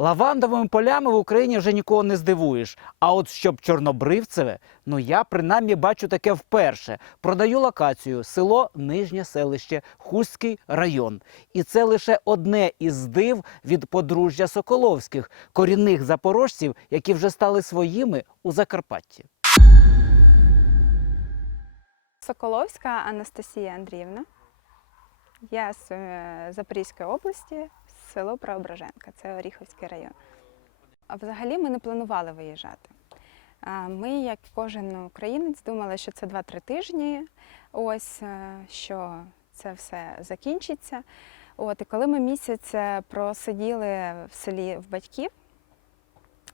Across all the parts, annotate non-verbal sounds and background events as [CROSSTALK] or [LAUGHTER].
Лавандовими полями в Україні вже нікого не здивуєш. А от щоб чорнобривцеве, ну я принаймні бачу таке вперше. Продаю локацію село Нижнє селище, Хустський район. І це лише одне із див від подружжя Соколовських, корінних запорожців, які вже стали своїми у Закарпатті. Соколовська Анастасія Андріївна. Я з е, Запорізької області, село Преображенка, це Оріховський район. А взагалі ми не планували виїжджати. Ми, як кожен українець, думали, що це 2-3 тижні, ось е, що це все закінчиться. От, і коли ми місяць е, просиділи в селі в батьків,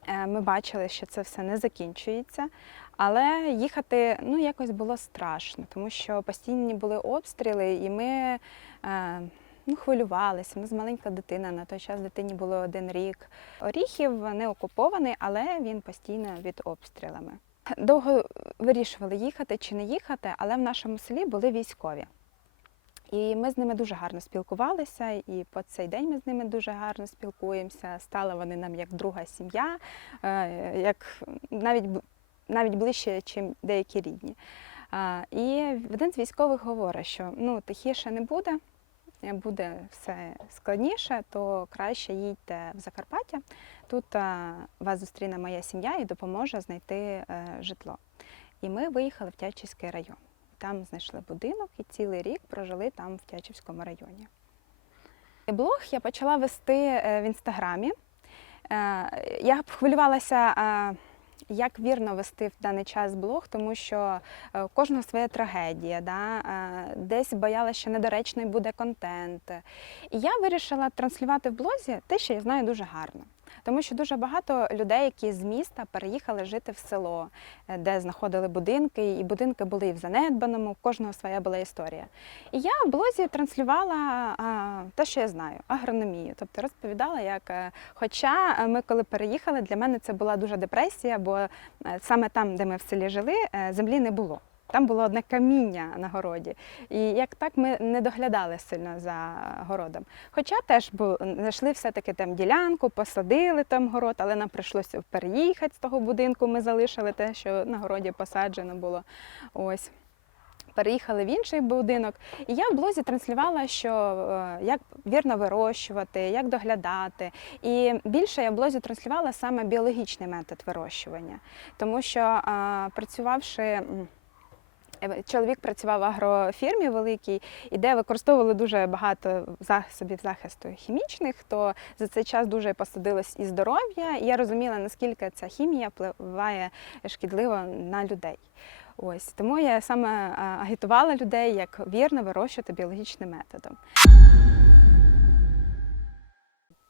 е, ми бачили, що це все не закінчується. Але їхати ну, якось було страшно, тому що постійні були обстріли, і ми ну, хвилювалися. У нас маленька дитина, на той час дитині було один рік. Оріхів не окупований, але він постійно від обстрілами. Довго вирішували, їхати чи не їхати, але в нашому селі були військові. І ми з ними дуже гарно спілкувалися, і по цей день ми з ними дуже гарно спілкуємося. Стали вони нам як друга сім'я, е, як навіть навіть ближче, ніж деякі рідні. І один з військових говорить, що ну, тихіше не буде, буде все складніше, то краще їдьте в Закарпаття. Тут вас зустріне моя сім'я і допоможе знайти е, житло. І ми виїхали в Тячівський район. Там знайшли будинок і цілий рік прожили там в Тячівському районі. Блог я почала вести е, в інстаграмі. Е, Я хвилювалася, е, як вірно вести в даний час блог, тому що е, кожного своя трагедія. Да? е, Десь боялася, що недоречний буде контент. І я вирішила транслювати в блозі те, що я знаю дуже гарно. Тому що дуже багато людей, які з міста переїхали жити в село, е, де знаходили будинки, і будинки були в занедбаному, у кожного своя була історія. І я в блозі транслювала а, те, що я знаю, агрономію. Тобто розповідала, як. е, Хоча е, ми, коли переїхали, для мене це була дуже депресія, бо саме там, де ми в селі жили, землі не було. Там було одне каміння на городі. І як так ми не доглядали сильно за городом. Хоча теж бу- знайшли все-таки там ділянку, посадили там город, але нам прийшлося переїхати з того будинку. Ми залишили те, що на городі посаджено було. Ось. Переїхали в інший будинок, і я в блозі транслювала, що е, як вірно вирощувати, як доглядати. І більше я в блозі транслювала саме біологічний метод вирощування, тому що е, працювавши. Е, Чоловік працював в агрофірмі великій, і де використовували дуже багато засобів захисту хімічних, то за цей час дуже посадилось і здоров'я. І я розуміла, наскільки ця хімія впливає шкідливо на людей. Ось тому я саме агітувала людей, як вірно вирощувати біологічним методом.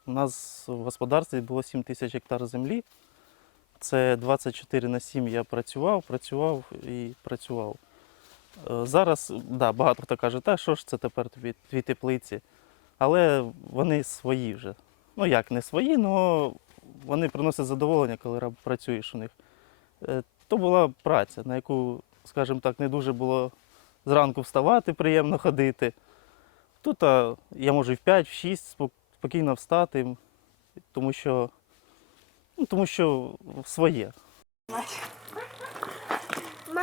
У нас в господарстві було 7 тисяч гектар землі. Це 24 на 7 я працював, працював і працював. Е, Зараз да, багато хто каже, та що ж це тепер тобі дві теплиці. Але вони свої вже. Ну як не свої, але вони приносять задоволення, коли працюєш у них. Е, То була праця, на яку, скажімо так, не дуже було зранку вставати, приємно ходити. Тут я можу і в 5, в 6 спокійно встати, тому що, ну, тому що своє.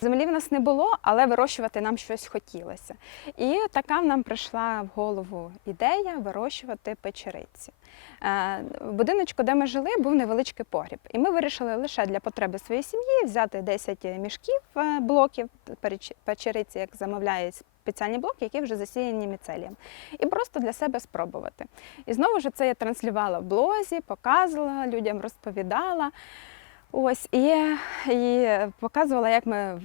Землі в нас не було, але вирощувати нам щось хотілося. І така нам прийшла в голову ідея вирощувати печериці. Е, В будиночку, де ми жили, був невеличкий погріб. І ми вирішили лише для потреби своєї сім'ї взяти 10 мішків е, блоків печериці, як замовляють спеціальні блоки, які вже засіяні міцелієм. І просто для себе спробувати. І знову ж це я транслювала в блозі, показувала людям, розповідала. Ось і, і показувала, як ми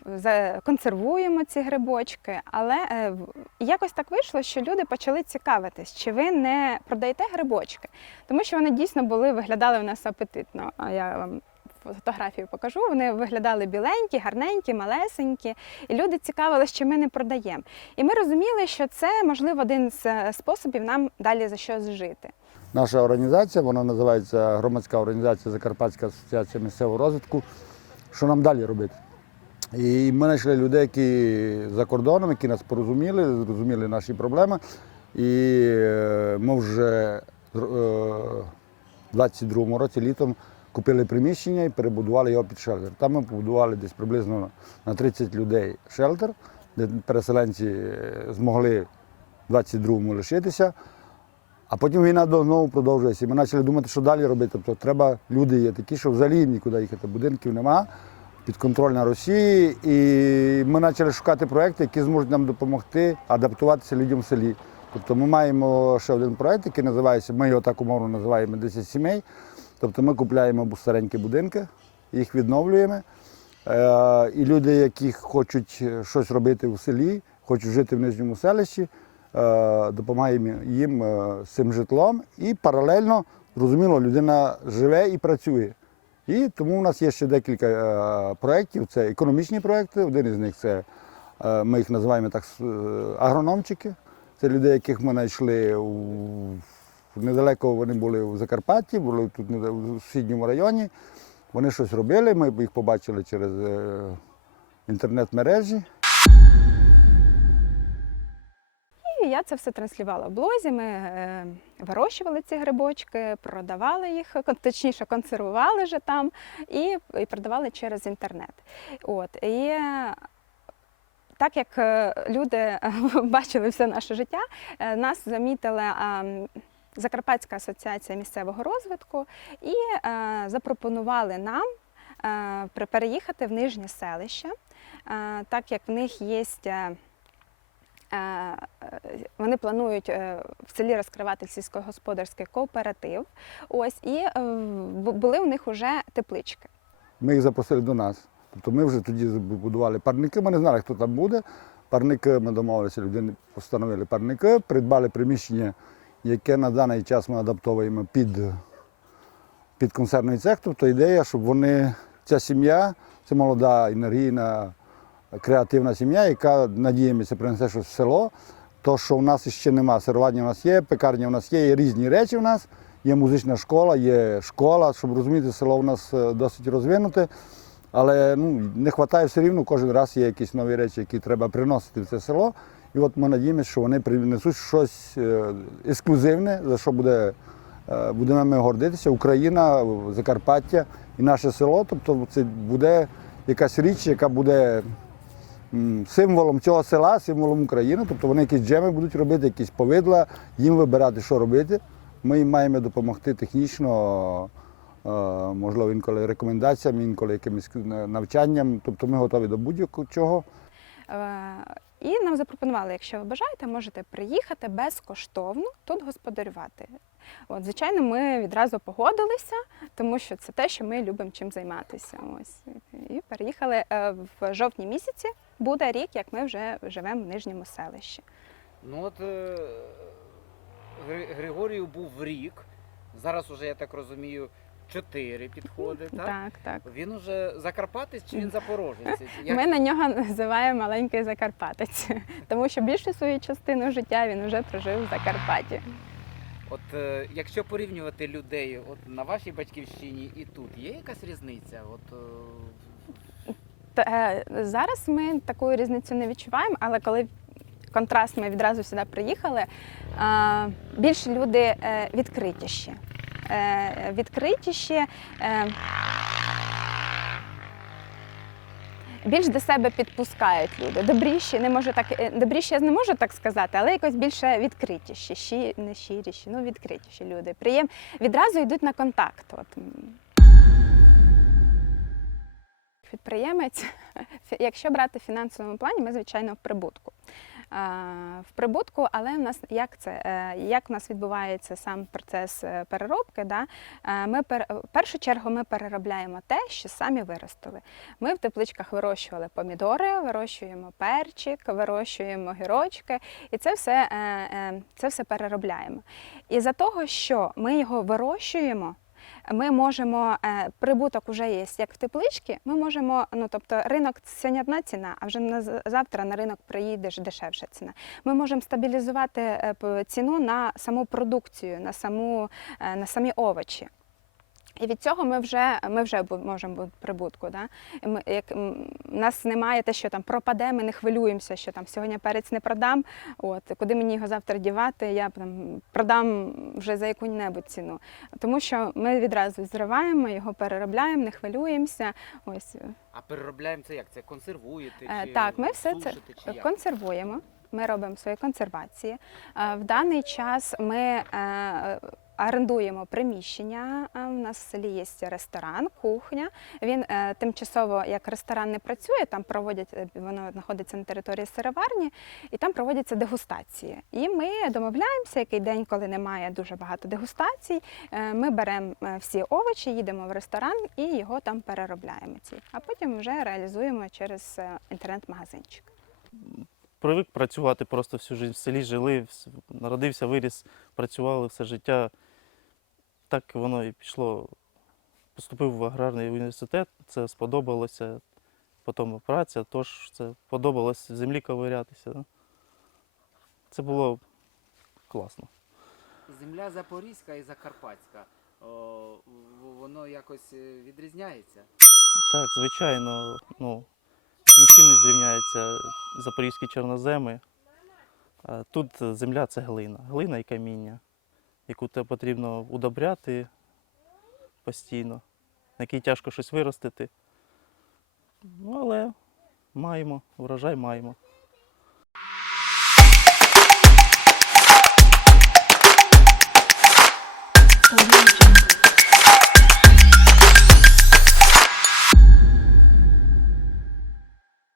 консервуємо ці грибочки. Але е, якось так вийшло, що люди почали цікавитись, чи ви не продаєте грибочки, тому що вони дійсно були, виглядали у нас апетитно. А Я вам фотографію покажу. Вони виглядали біленькі, гарненькі, малесенькі, і люди цікавились, чи ми не продаємо. І ми розуміли, що це можливо один з е, способів нам далі за щось жити. Наша організація, вона називається громадська організація Закарпатська асоціація місцевого розвитку. Що нам далі робити? І ми знайшли людей, які за кордоном, які нас порозуміли, зрозуміли наші проблеми. І е, ми вже е, в 22-му році літом купили приміщення і перебудували його під шелтер. Там ми побудували десь приблизно на 30 людей шелтер, де переселенці е, змогли в 22-му лишитися. А потім війна знову продовжується. І ми почали думати, що далі робити. Тобто треба, люди є такі, що взагалі нікуди їхати, будинків нема, підконтрольна Росії. І ми почали шукати проекти, які зможуть нам допомогти адаптуватися людям в селі. Тобто ми маємо ще один проект, який називається, ми його так умовно називаємо 10 сімей. Тобто ми купляємо старенькі будинки, їх відновлюємо. Е, І люди, які хочуть е, щось робити в селі, хочуть жити в нижньому селищі, допомагаємо їм е, з цим житлом. І паралельно, зрозуміло, людина живе і працює. І тому у нас є ще декілька е, проєктів. Це економічні проєкти. Один із них це е, ми їх називаємо так е, агрономчики. Це люди, яких ми знайшли недалеко вони були у Закарпатті, були тут у сусідньому районі. Вони щось робили, ми їх побачили через е, інтернет-мережі. Це все транслювала в блозі. Ми е, вирощували ці грибочки, продавали їх, точніше, консервували вже там і, і продавали через інтернет. От. І так як е, люди [LAUGHS] бачили все наше життя, е, нас замітила Закарпатська асоціація місцевого розвитку і запропонували нам е, переїхати в нижнє селище, так як в них є. Е, Вони планують е, в селі розкривати сільськогосподарський кооператив. Ось і е, були у них вже теплички. Ми їх запросили до нас. Тобто ми вже тоді будували парники, ми не знали, хто там буде. Парники, ми домовилися, люди постановили парники, придбали приміщення, яке на даний час ми адаптовуємо під, під консервний цех. Тобто ідея, щоб вони, ця сім'я, це молода, енергійна, креативна сім'я, яка, надіємося, принесе щось в село. То, що в нас ще нема, сирування у нас є, пекарня у нас є, є різні речі у нас. Є музична школа, є школа, щоб розуміти, село у нас е, досить розвинуте. Але ну, не вистачає все рівно, кожен раз є якісь нові речі, які треба приносити в це село. І от ми надіємося, що вони принесуть щось е, ексклюзивне, за що буде, е, будемо ми гордитися. Україна, Закарпаття і наше село. Тобто це буде якась річ, яка буде символом цього села, символом України. Тобто вони якісь джеми будуть робити, якісь повидла, їм вибирати, що робити. Ми їм маємо допомогти технічно, е, можливо, інколи рекомендаціями, інколи якимось навчанням. Тобто ми готові до будь-чого. І нам запропонували, якщо ви бажаєте, можете приїхати безкоштовно тут господарювати. От, звичайно, ми відразу погодилися, тому що це те, що ми любимо чим займатися. Ось і переїхали е, в жовтні місяці. Буде рік, як ми вже живемо в нижньому селищі. Ну от е, Григорію був рік. Зараз уже, я так розумію, чотири підходи. Так? Так, так. Він уже Закарпатець чи він запорожець? [LAUGHS] Як- Ми на нього називаємо маленький Закарпатець, [LAUGHS] тому що більшу свою частину життя він вже прожив в Закарпатті. От е, якщо порівнювати людей от на вашій батьківщині і тут, є якась різниця? От, е, Та, е, зараз ми таку різницю не відчуваємо, але коли контраст ми відразу сюди приїхали, е, більш люди е, відкритіші. Е, Відкритіші. е, Більш до себе підпускають люди. Добріші, не можу так е, добріші я не можу так сказати, але якось більше відкритіші, щі, не щиріші, ну відкритіші люди. Приєм відразу йдуть на контакт. От. Підприємець, [LAUGHS] якщо брати в фінансовому плані, ми звичайно в прибутку. А, В прибутку, але в нас як це е, як у нас відбувається сам процес е, переробки? Да? Е, Ми в першу чергу ми переробляємо те, що самі виростили. Ми в тепличках вирощували помідори, вирощуємо перчик, вирощуємо гірочки, і це все, е, е, це все переробляємо. І за того, що ми його вирощуємо, ми можемо е, прибуток уже є як в тепличці. Ми можемо, ну тобто ринок сьогодні одна ціна, а вже на завтра на ринок приїде дешевша ціна. Ми можемо стабілізувати е, ціну на саму продукцію, на саму е, на самі овочі. І від цього ми вже ми вже можемо бути прибутку. Да? Ми, як у нас немає те, що там пропаде, ми не хвилюємося, що там сьогодні перець не продам. От куди мені його завтра дівати, я там продам вже за яку-небудь ціну. Тому що ми відразу зриваємо, його переробляємо, не хвилюємося. Ось А переробляємо це як? Це консервуєте? Е, чи так, ми все це сушите, чи як? консервуємо. Ми робимо свої консервації. Е, В даний час ми е, орендуємо приміщення. У нас в селі є ресторан, кухня. Він е, тимчасово як ресторан не працює, там проводять е, воно знаходиться на території сироварні, і там проводяться дегустації. І ми домовляємося, який день, коли немає дуже багато дегустацій. е, Ми беремо всі овочі, їдемо в ресторан і його там переробляємо. Ці, а потім вже реалізуємо через інтернет-магазинчик. Привик працювати просто всю життя в селі, жили, народився, виріс, працювали все життя. Так воно і пішло. Поступив в аграрний університет, це сподобалося. Потім праця, тож це подобалось в землі ковирятися. Це було класно. Земля Запорізька і Закарпатська. О, воно якось е, відрізняється. Так, звичайно, ну, нічим не зрівняється запорізькі чорноземи. Тут земля це глина, глина і каміння, яку тебе потрібно удобряти постійно, на якій тяжко щось виростити. Ну, але маємо, врожай маємо.